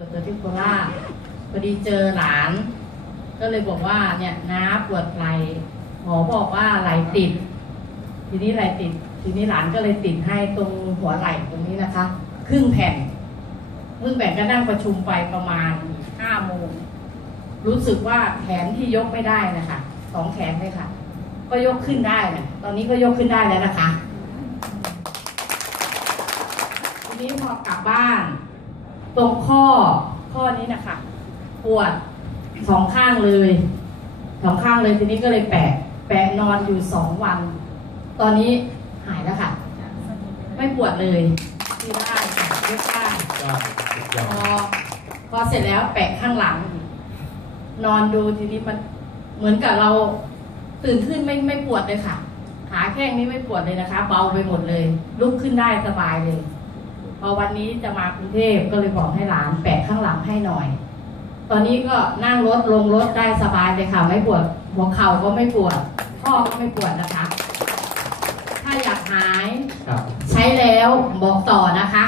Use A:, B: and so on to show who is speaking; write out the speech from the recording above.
A: ตรวจตัวที่โคราชพอดีเจอหลาน ก็เลยบอกว่าเนี่ยน้าปวดไหล่หมอบอกว่าไหล่ติด ทีนี้ไหล่ติด ทีนี้หลานก็เลยติดให้ตรงหัวไหล่ตรงนี้นะคะ ครึ่งแผ่นครึ่งแผ่นก็นั่งประชุมไปประมาณห้าโมงรู้สึกว่าแขนที่ยกไม่ได้นะคะสองแขนเลยค่ะ ก็ยกขึ้นได้นะตอนนี้ก็ยกขึ้นได้แล้วนะคะ ทีนี้พอกลับบ้าน ตรงข้อข้อนี้นะคะปวดสองข้างเลยสองข้างเลยทีนี้ก็เลยแปะ แปะนอนอยู่สองวัน ตอนนี้หายแล้วค่ะ ไม่ปวดเลยที่ได้ค่ะยกได้
B: ยอดสุดยอ
A: พอ
B: ด
A: พอเสร็จแล้วแปะข้างหลังอีกนอนดูทีนี้มันเหมือนกับเราตื่นขึ้นไม่ไม่ปวดเลยค่ะ ขาแข้งนี้ไม่ปวดเลยนะคะ เบาไปหมดเลย ลุกขึ้นได้สบายเลย พอวันนี้จะมากรุงเทพก็เลยบอกให้หลานแปะข้างหลังให้หน่อย ตอนนี้ก็นั่งรถลงรถได้สบายเลยค่ะไม่ปวดหัวเข่าก็ไม่ปวดข้อก็ไม่ปวดนะคะ ถ้าอยากหาย
B: ครับ
A: ใช้แล้วบอกต่อนะคะ